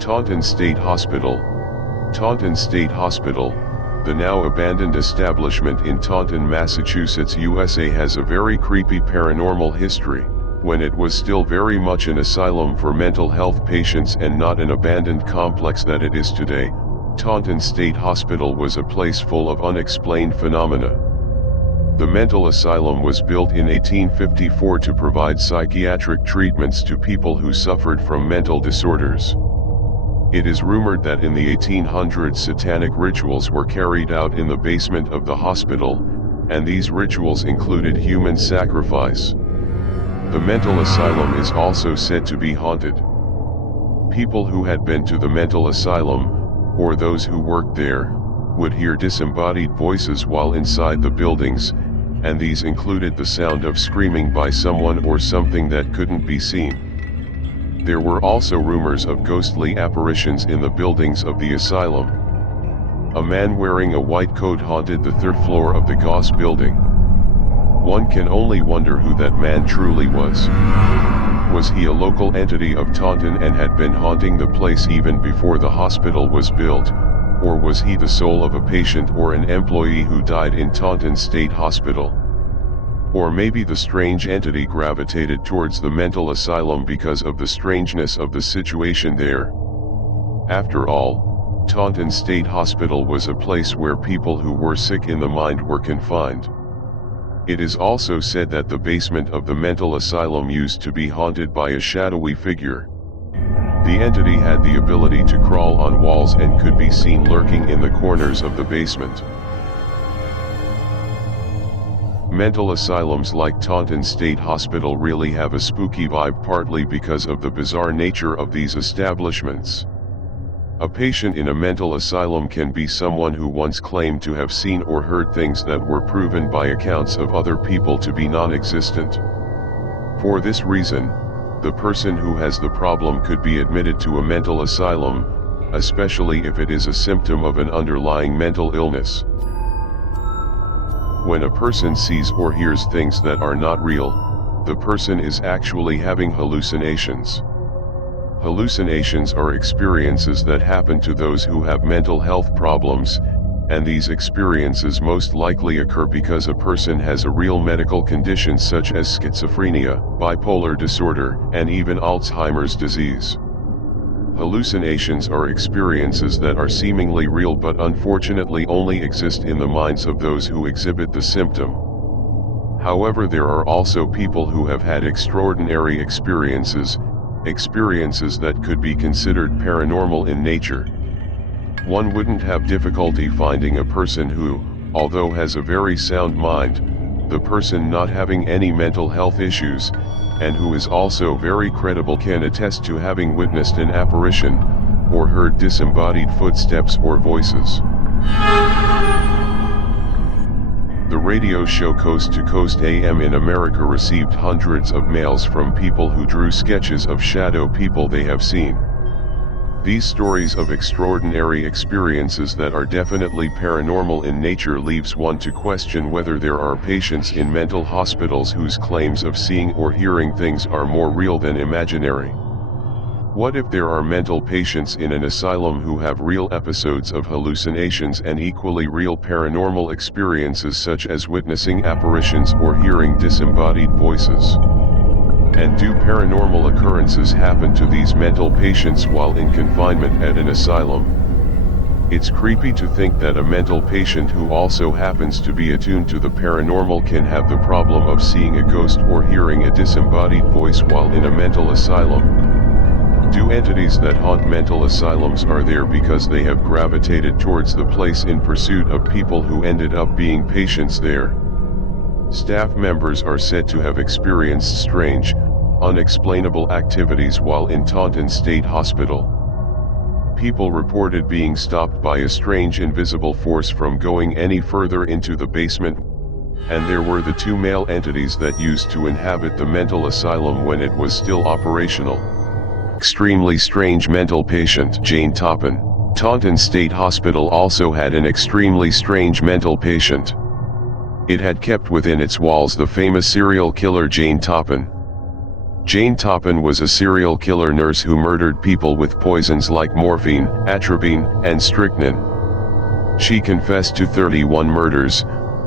Taunton State Hospital. Taunton State Hospital, the now abandoned establishment in Taunton, Massachusetts, USA, has a very creepy paranormal history. When it was still very much an asylum for mental health patients and not an abandoned complex that it is today, Taunton State Hospital was a place full of unexplained phenomena. The mental asylum was built in 1854 to provide psychiatric treatments to people who suffered from mental disorders. It is rumored that in the 1800s satanic rituals were carried out in the basement of the hospital, and these rituals included human sacrifice. The mental asylum is also said to be haunted. People who had been to the mental asylum, or those who worked there, would hear disembodied voices while inside the buildings, and these included the sound of screaming by someone or something that couldn't be seen. There were also rumors of ghostly apparitions in the buildings of the asylum. A man wearing a white coat haunted the third floor of the Goss building. One can only wonder who that man truly was. Was he a local entity of Taunton and had been haunting the place even before the hospital was built, or was he the soul of a patient or an employee who died in Taunton State Hospital? Or maybe the strange entity gravitated towards the mental asylum because of the strangeness of the situation there. After all, Taunton State Hospital was a place where people who were sick in the mind were confined. It is also said that the basement of the mental asylum used to be haunted by a shadowy figure. The entity had the ability to crawl on walls and could be seen lurking in the corners of the basement. Mental asylums like Taunton State Hospital really have a spooky vibe, partly because of the bizarre nature of these establishments. A patient in a mental asylum can be someone who once claimed to have seen or heard things that were proven by accounts of other people to be non-existent. For this reason, the person who has the problem could be admitted to a mental asylum, especially if it is a symptom of an underlying mental illness. When a person sees or hears things that are not real, the person is actually having hallucinations. Hallucinations are experiences that happen to those who have mental health problems, and these experiences most likely occur because a person has a real medical condition such as schizophrenia, bipolar disorder, and even Alzheimer's disease. Hallucinations are experiences that are seemingly real but unfortunately only exist in the minds of those who exhibit the symptom. However, there are also people who have had extraordinary experiences that could be considered paranormal in nature. One wouldn't have difficulty finding a person who, although has a very sound mind, the person not having any mental health issues, and who is also very credible, can attest to having witnessed an apparition, or heard disembodied footsteps or voices. The radio show Coast to Coast AM in America received hundreds of mails from people who drew sketches of shadow people they have seen. These stories of extraordinary experiences that are definitely paranormal in nature leaves one to question whether there are patients in mental hospitals whose claims of seeing or hearing things are more real than imaginary. What if there are mental patients in an asylum who have real episodes of hallucinations and equally real paranormal experiences such as witnessing apparitions or hearing disembodied voices? And do paranormal occurrences happen to these mental patients while in confinement at an asylum? It's creepy to think that a mental patient who also happens to be attuned to the paranormal can have the problem of seeing a ghost or hearing a disembodied voice while in a mental asylum. Do entities that haunt mental asylums are there because they have gravitated towards the place in pursuit of people who ended up being patients there? Staff members are said to have experienced strange, unexplainable activities while in Taunton State Hospital. People reported being stopped by a strange invisible force from going any further into the basement, and there were the two male entities that used to inhabit the mental asylum when it was still operational. Extremely strange mental patient Jane Toppan. Taunton State Hospital also had an extremely strange mental patient. It had kept within its walls the famous serial killer Jane Toppan. Jane Toppan was a serial killer nurse who murdered people with poisons like morphine, atropine, and strychnine. She confessed to 31 murders,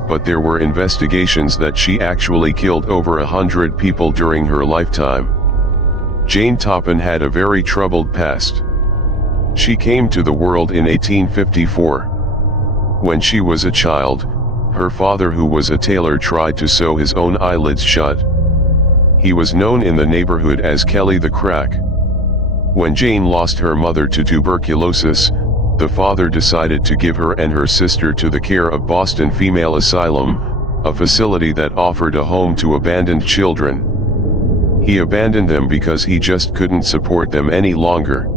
but there were investigations that she actually killed over 100 people during her lifetime. Jane Toppan had a very troubled past. She came to the world in 1854. When she was a child, her father, who was a tailor, tried to sew his own eyelids shut. He was known in the neighborhood as Kelly the Crack. When Jane lost her mother to tuberculosis, the father decided to give her and her sister to the care of Boston Female Asylum, a facility that offered a home to abandoned children. He abandoned them because he just couldn't support them any longer.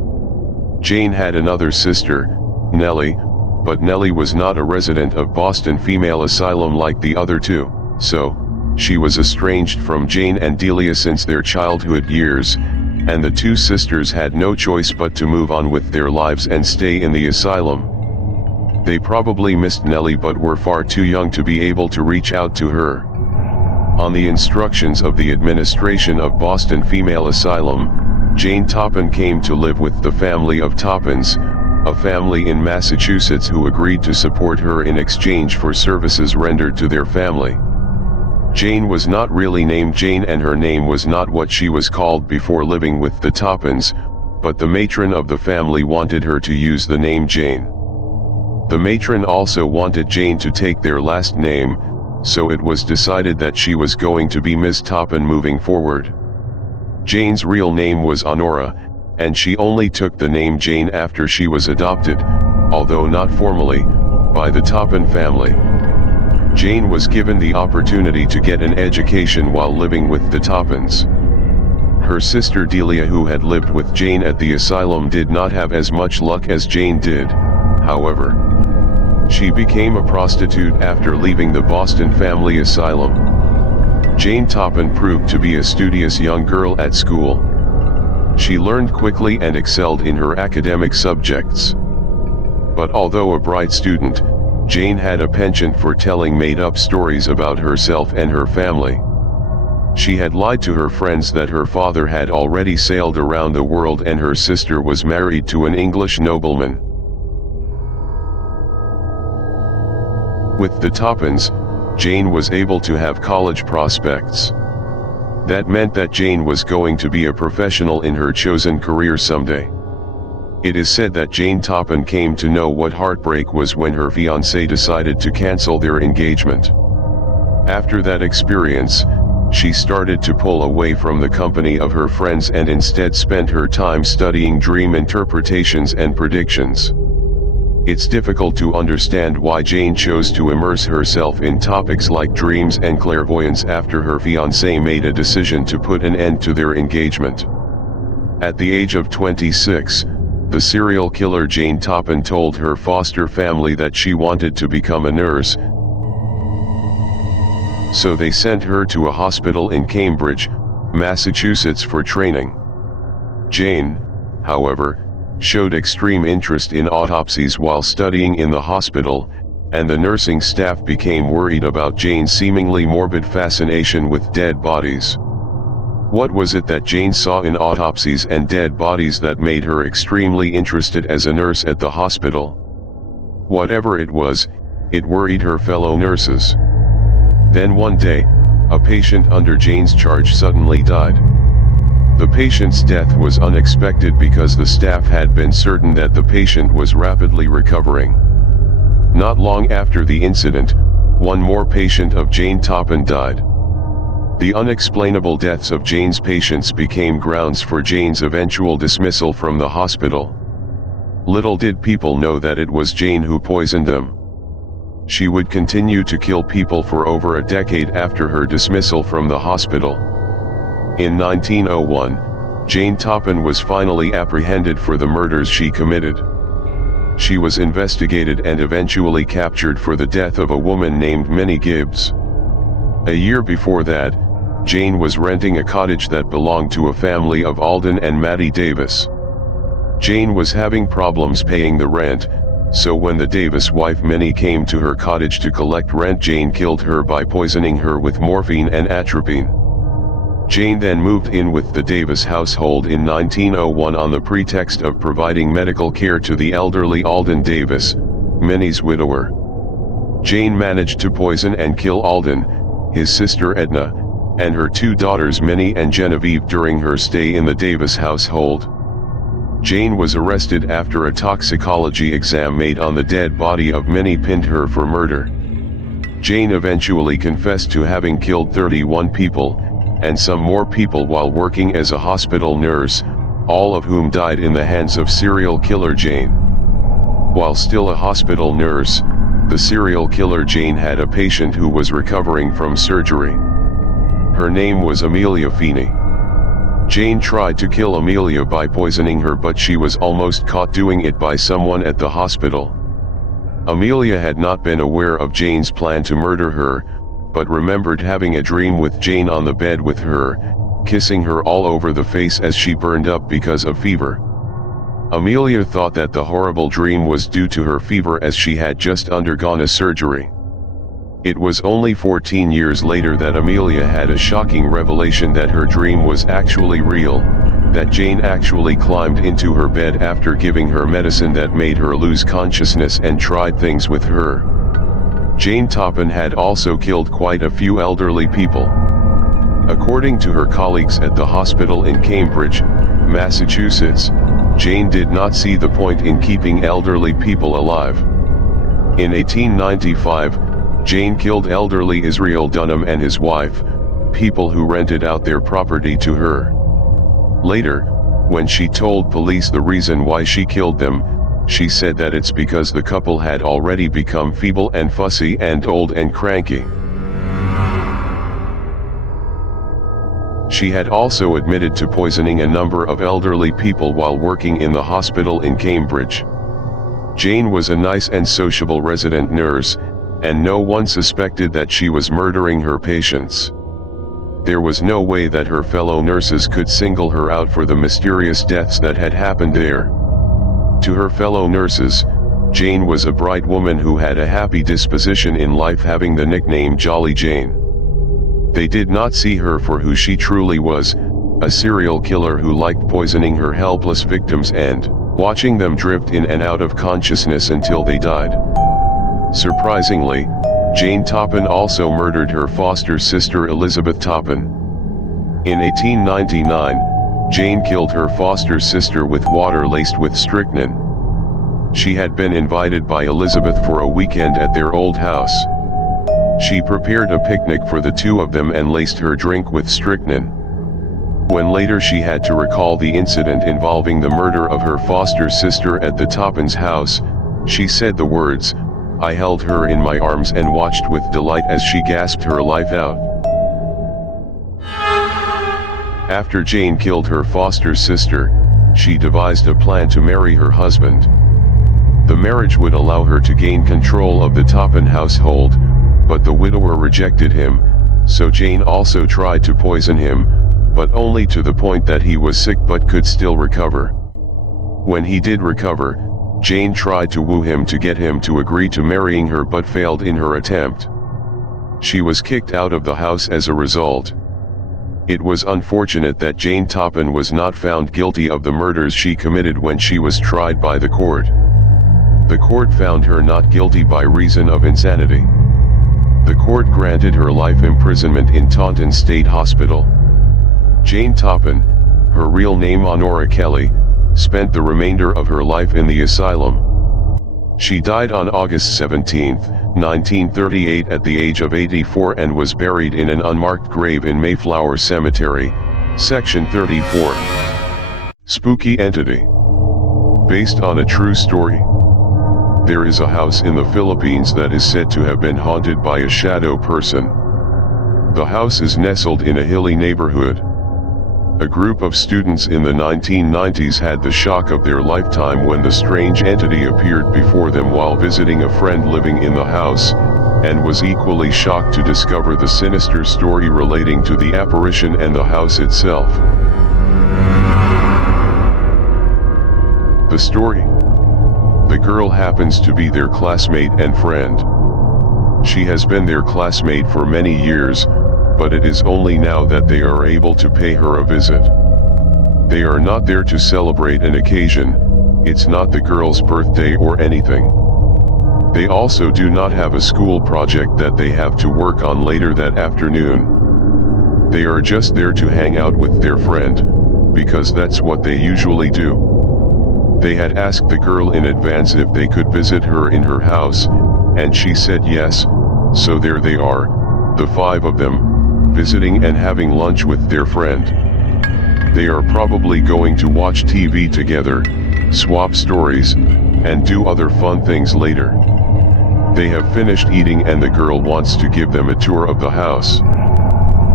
Jane had another sister, Nellie, but Nellie was not a resident of Boston Female Asylum like the other two, so she was estranged from Jane and Delia since their childhood years, and the two sisters had no choice but to move on with their lives and stay in the asylum. They probably missed Nellie but were far too young to be able to reach out to her. On the instructions of the administration of Boston Female Asylum, Jane Toppan came to live with the family of Toppans, a family in Massachusetts who agreed to support her in exchange for services rendered to their family. Jane was not really named Jane, and her name was not what she was called before living with the Toppans, but the matron of the family wanted her to use the name Jane. The matron also wanted Jane to take their last name, so it was decided that she was going to be Ms. Toppan moving forward. Jane's real name was Honora, and she only took the name Jane after she was adopted, although not formally, by the Toppan family. Jane was given the opportunity to get an education while living with the Toppans. Her sister Delia, who had lived with Jane at the asylum, did not have as much luck as Jane did, however. She became a prostitute after leaving the Boston Family Asylum. Jane Toppan proved to be a studious young girl at school. She learned quickly and excelled in her academic subjects. But although a bright student, Jane had a penchant for telling made-up stories about herself and her family. She had lied to her friends that her father had already sailed around the world and her sister was married to an English nobleman. With the Toppans, Jane was able to have college prospects. That meant that Jane was going to be a professional in her chosen career someday. It is said that Jane Toppan came to know what heartbreak was when her fiancé decided to cancel their engagement. After that experience, she started to pull away from the company of her friends and instead spent her time studying dream interpretations and predictions. It's difficult to understand why Jane chose to immerse herself in topics like dreams and clairvoyance after her fiancé made a decision to put an end to their engagement. At the age of 26, the serial killer Jane Toppan told her foster family that she wanted to become a nurse, so they sent her to a hospital in Cambridge, Massachusetts for training. Jane, however, showed extreme interest in autopsies while studying in the hospital, and the nursing staff became worried about Jane's seemingly morbid fascination with dead bodies. What was it that Jane saw in autopsies and dead bodies that made her extremely interested as a nurse at the hospital? Whatever it was, it worried her fellow nurses. Then one day, a patient under Jane's charge suddenly died. The patient's death was unexpected because the staff had been certain that the patient was rapidly recovering. Not long after the incident, one more patient of Jane Toppan died. The unexplainable deaths of Jane's patients became grounds for Jane's eventual dismissal from the hospital. Little did people know that it was Jane who poisoned them. She would continue to kill people for over a decade after her dismissal from the hospital. In 1901, Jane Toppan was finally apprehended for the murders she committed. She was investigated and eventually captured for the death of a woman named Minnie Gibbs. A year before that, Jane was renting a cottage that belonged to a family of Alden and Mattie Davis. Jane was having problems paying the rent, so when the Davis wife Minnie came to her cottage to collect rent, Jane killed her by poisoning her with morphine and atropine. Jane then moved in with the Davis household in 1901 on the pretext of providing medical care to the elderly Alden Davis, Minnie's widower. Jane managed to poison and kill Alden, his sister Edna, and her two daughters Minnie and Genevieve during her stay in the Davis household. Jane was arrested after a toxicology exam made on the dead body of Minnie pinned her for murder. Jane eventually confessed to having killed 31 people, and some more people while working as a hospital nurse, all of whom died in the hands of serial killer Jane. While still a hospital nurse, the serial killer Jane had a patient who was recovering from surgery. Her name was Amelia Feeney. Jane tried to kill Amelia by poisoning her, but she was almost caught doing it by someone at the hospital. Amelia had not been aware of Jane's plan to murder her, but remembered having a dream with Jane on the bed with her, kissing her all over the face as she burned up because of fever. Amelia thought that the horrible dream was due to her fever as she had just undergone a surgery. It was only 14 years later that Amelia had a shocking revelation that her dream was actually real, that Jane actually climbed into her bed after giving her medicine that made her lose consciousness and tried things with her. Jane Toppan had also killed quite a few elderly people. According to her colleagues at the hospital in Cambridge, Massachusetts, Jane did not see the point in keeping elderly people alive. In 1895, Jane killed elderly Israel Dunham and his wife, people who rented out their property to her. Later, when she told police the reason why she killed them, she said that it's because the couple had already become feeble and fussy and old and cranky. She had also admitted to poisoning a number of elderly people while working in the hospital in Cambridge. Jane was a nice and sociable resident nurse, and no one suspected that she was murdering her patients. There was no way that her fellow nurses could single her out for the mysterious deaths that had happened there. To her fellow nurses, Jane was a bright woman who had a happy disposition in life, having the nickname Jolly Jane. They did not see her for who she truly was, a serial killer who liked poisoning her helpless victims and watching them drift in and out of consciousness until they died. Surprisingly, Jane Toppan also murdered her foster sister Elizabeth Toppan. In 1899, Jane killed her foster sister with water laced with strychnine. She had been invited by Elizabeth for a weekend at their old house. She prepared a picnic for the two of them and laced her drink with strychnine. When later she had to recall the incident involving the murder of her foster sister at the Toppans' house, she said the words, "I held her in my arms and watched with delight as she gasped her life out." After Jane killed her foster sister, she devised a plan to marry her husband. The marriage would allow her to gain control of the Toppan household, but the widower rejected him, so Jane also tried to poison him, but only to the point that he was sick but could still recover. When he did recover, Jane tried to woo him to get him to agree to marrying her but failed in her attempt. She was kicked out of the house as a result. It was unfortunate that Jane Toppan was not found guilty of the murders she committed when she was tried by the court. The court found her not guilty by reason of insanity. The court granted her life imprisonment in Taunton State Hospital. Jane Toppan, her real name Honora Kelly, spent the remainder of her life in the asylum. She died on August 17, 1938 at the age of 84 and was buried in an unmarked grave in Mayflower Cemetery, Section 34. Spooky entity. Based on a true story. There is a house in the Philippines that is said to have been haunted by a shadow person. The house is nestled in a hilly neighborhood. A group of students in the 1990s had the shock of their lifetime when the strange entity appeared before them while visiting a friend living in the house, and was equally shocked to discover the sinister story relating to the apparition and the house itself. The story. The girl happens to be their classmate and friend. She has been their classmate for many years, but it is only now that they are able to pay her a visit. They are not there to celebrate an occasion, it's not the girl's birthday or anything. They also do not have a school project that they have to work on later that afternoon. They are just there to hang out with their friend, because that's what they usually do. They had asked the girl in advance if they could visit her in her house, and she said yes, so there they are, the 5 of them, visiting and having lunch with their friend. They are probably going to watch TV together, swap stories, and do other fun things later. They have finished eating and the girl wants to give them a tour of the house.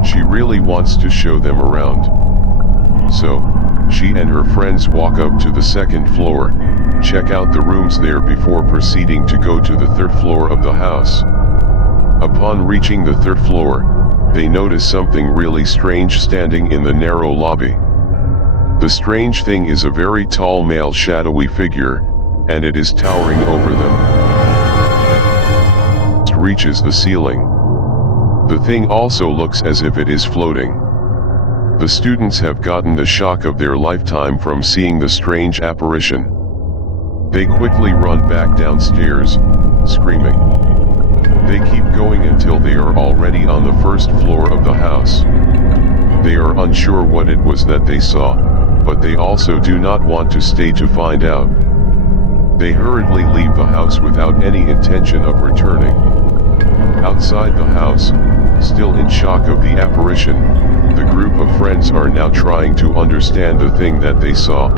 She really wants to show them around. So, she and her friends walk up to the 2nd floor, check out the rooms there before proceeding to go to the 3rd floor of the house. Upon reaching the 3rd floor, they notice something really strange standing in the narrow lobby. The strange thing is a very tall male shadowy figure, and it is towering over them. It reaches the ceiling. The thing also looks as if it is floating. The students have gotten the shock of their lifetime from seeing the strange apparition. They quickly run back downstairs, screaming. They keep going until they are already on the 1st floor of the house. They are unsure what it was that they saw, but they also do not want to stay to find out. They hurriedly leave the house without any intention of returning. Outside the house, still in shock of the apparition, the group of friends are now trying to understand the thing that they saw.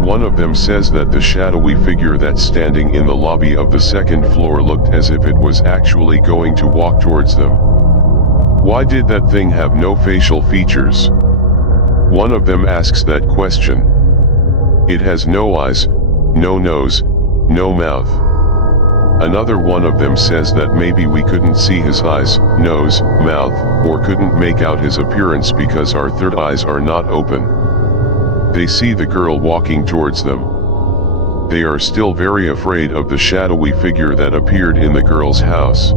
One of them says that the shadowy figure that's standing in the lobby of the 2nd floor looked as if it was actually going to walk towards them. Why did that thing have no facial features? One of them asks that question. It has no eyes, no nose, no mouth. Another one of them says that maybe we couldn't see his eyes, nose, mouth, or couldn't make out his appearance because our 3rd eyes are not open. They see the girl walking towards them. They are still very afraid of the shadowy figure that appeared in the girl's house.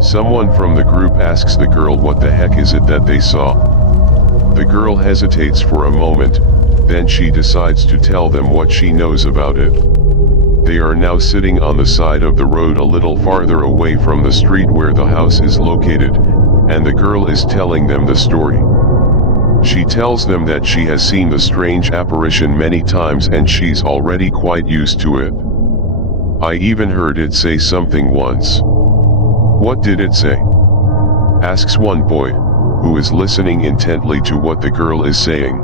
Someone from the group asks the girl what the heck is it that they saw. The girl hesitates for a moment, then she decides to tell them what she knows about it. They are now sitting on the side of the road a little farther away from the street where the house is located, and the girl is telling them the story. She tells them that she has seen the strange apparition many times and she's already quite used to it. I even heard it say something once. What did it say? Asks one boy, who is listening intently to what the girl is saying.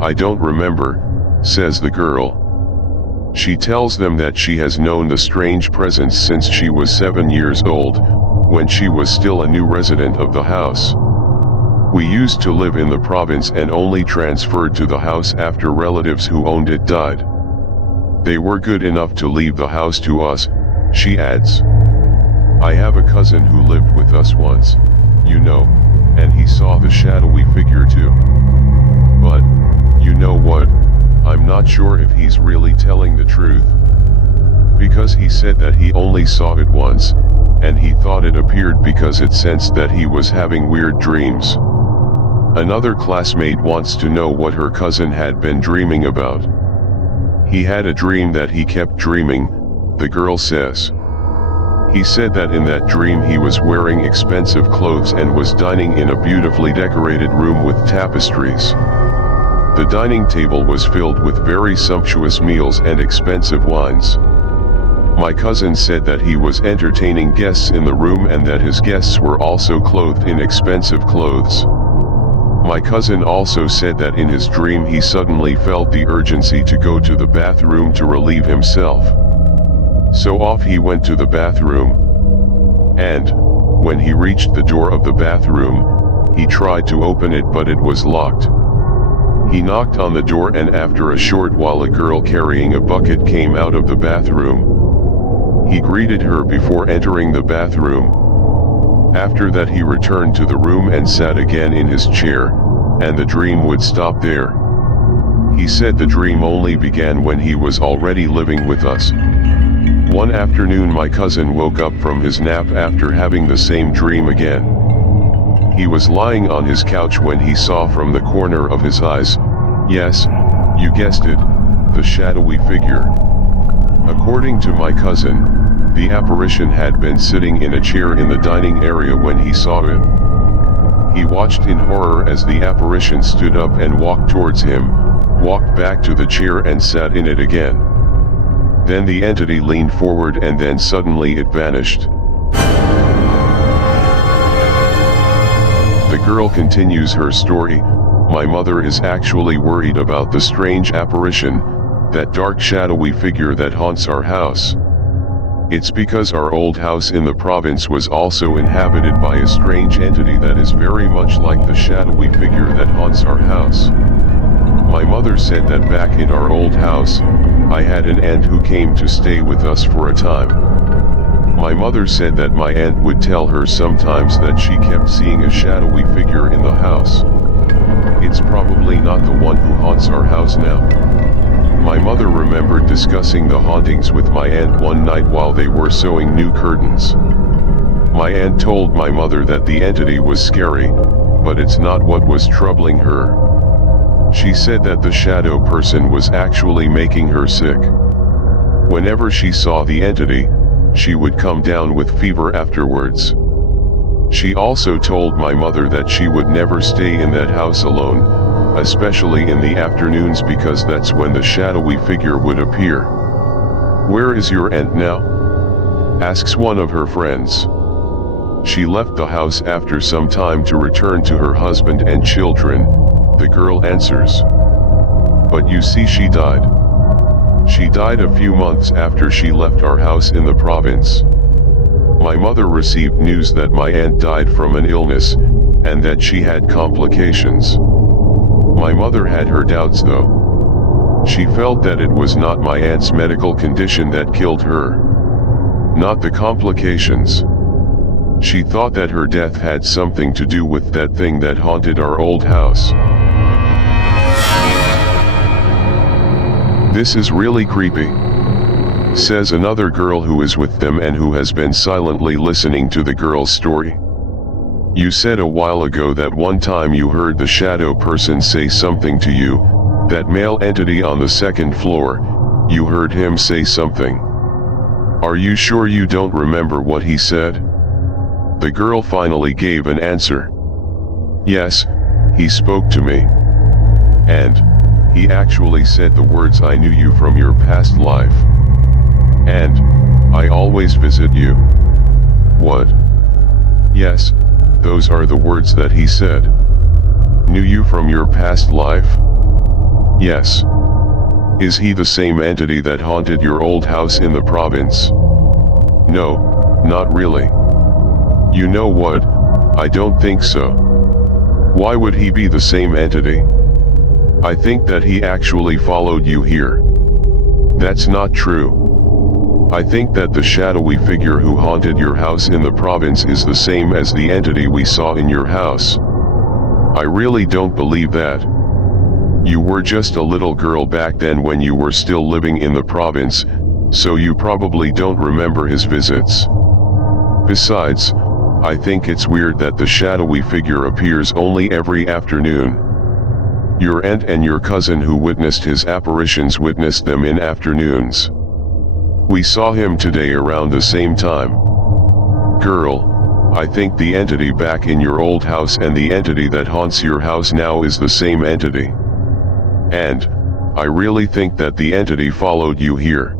I don't remember, says the girl. She tells them that she has known the strange presence since she was 7 years old, when she was still a new resident of the house. We used to live in the province and only transferred to the house after relatives who owned it died. They were good enough to leave the house to us, she adds. I have a cousin who lived with us once, you know, and he saw the shadowy figure too. But, you know what, I'm not sure if he's really telling the truth. Because he said that he only saw it once, and he thought it appeared because it sensed that he was having weird dreams. Another classmate wants to know what her cousin had been dreaming about. He had a dream that he kept dreaming, the girl says. He said that in that dream he was wearing expensive clothes and was dining in a beautifully decorated room with tapestries. The dining table was filled with very sumptuous meals and expensive wines. My cousin said that he was entertaining guests in the room and that his guests were also clothed in expensive clothes. My cousin also said that in his dream he suddenly felt the urgency to go to the bathroom to relieve himself. So off he went to the bathroom. And, when he reached the door of the bathroom, he tried to open it but it was locked. He knocked on the door and after a short while a girl carrying a bucket came out of the bathroom. He greeted her before entering the bathroom. After that he returned to the room and sat again in his chair, and the dream would stop there. He said the dream only began when he was already living with us. One afternoon my cousin woke up from his nap after having the same dream again. He was lying on his couch when he saw from the corner of his eyes, yes, you guessed it, the shadowy figure. According to my cousin, the apparition had been sitting in a chair in the dining area when he saw it. He watched in horror as the apparition stood up and walked towards him, walked back to the chair and sat in it again. Then the entity leaned forward and then suddenly it vanished. The girl continues her story. My mother is actually worried about the strange apparition, that dark shadowy figure that haunts our house. It's because our old house in the province was also inhabited by a strange entity that is very much like the shadowy figure that haunts our house. My mother said that back in our old house, I had an aunt who came to stay with us for a time. My mother said that my aunt would tell her sometimes that she kept seeing a shadowy figure in the house. It's probably not the one who haunts our house now. My mother remembered discussing the hauntings with my aunt one night while they were sewing new curtains. My aunt told my mother that the entity was scary, but it's not what was troubling her. She said that the shadow person was actually making her sick. Whenever she saw the entity, she would come down with fever afterwards. She also told my mother that she would never stay in that house alone, especially in the afternoons because that's when the shadowy figure would appear. "Where is your aunt now?" asks one of her friends. "She left the house after some time to return to her husband and children," the girl answers. "But you see, she died. She died a few months after she left our house in the province." My mother received news that my aunt died from an illness, and that she had complications. My mother had her doubts though. She felt that it was not my aunt's medical condition that killed her. Not the complications. She thought that her death had something to do with that thing that haunted our old house. "This is really creepy," says another girl who is with them and who has been silently listening to the girl's story. "You said a while ago that one time you heard the shadow person say something to you, that male entity on the second floor, you heard him say something. Are you sure you don't remember what he said?" The girl finally gave an answer. "Yes, he spoke to me. And he actually said the words, 'I knew you from your past life. And I always visit you.'" "What?" "Yes, those are the words that he said. Knew you from your past life?" "Yes." "Is he the same entity that haunted your old house in the province?" "No, not really." "You know what, I don't think so." "Why would he be the same entity?" "I think that he actually followed you here." "That's not true. I think that the shadowy figure who haunted your house in the province is the same as the entity we saw in your house." "I really don't believe that. You were just a little girl back then when you were still living in the province, so you probably don't remember his visits. Besides, I think it's weird that the shadowy figure appears only every afternoon. Your aunt and your cousin who witnessed his apparitions witnessed them in afternoons. We saw him today around the same time. Girl, I think the entity back in your old house and the entity that haunts your house now is the same entity. And I really think that the entity followed you here."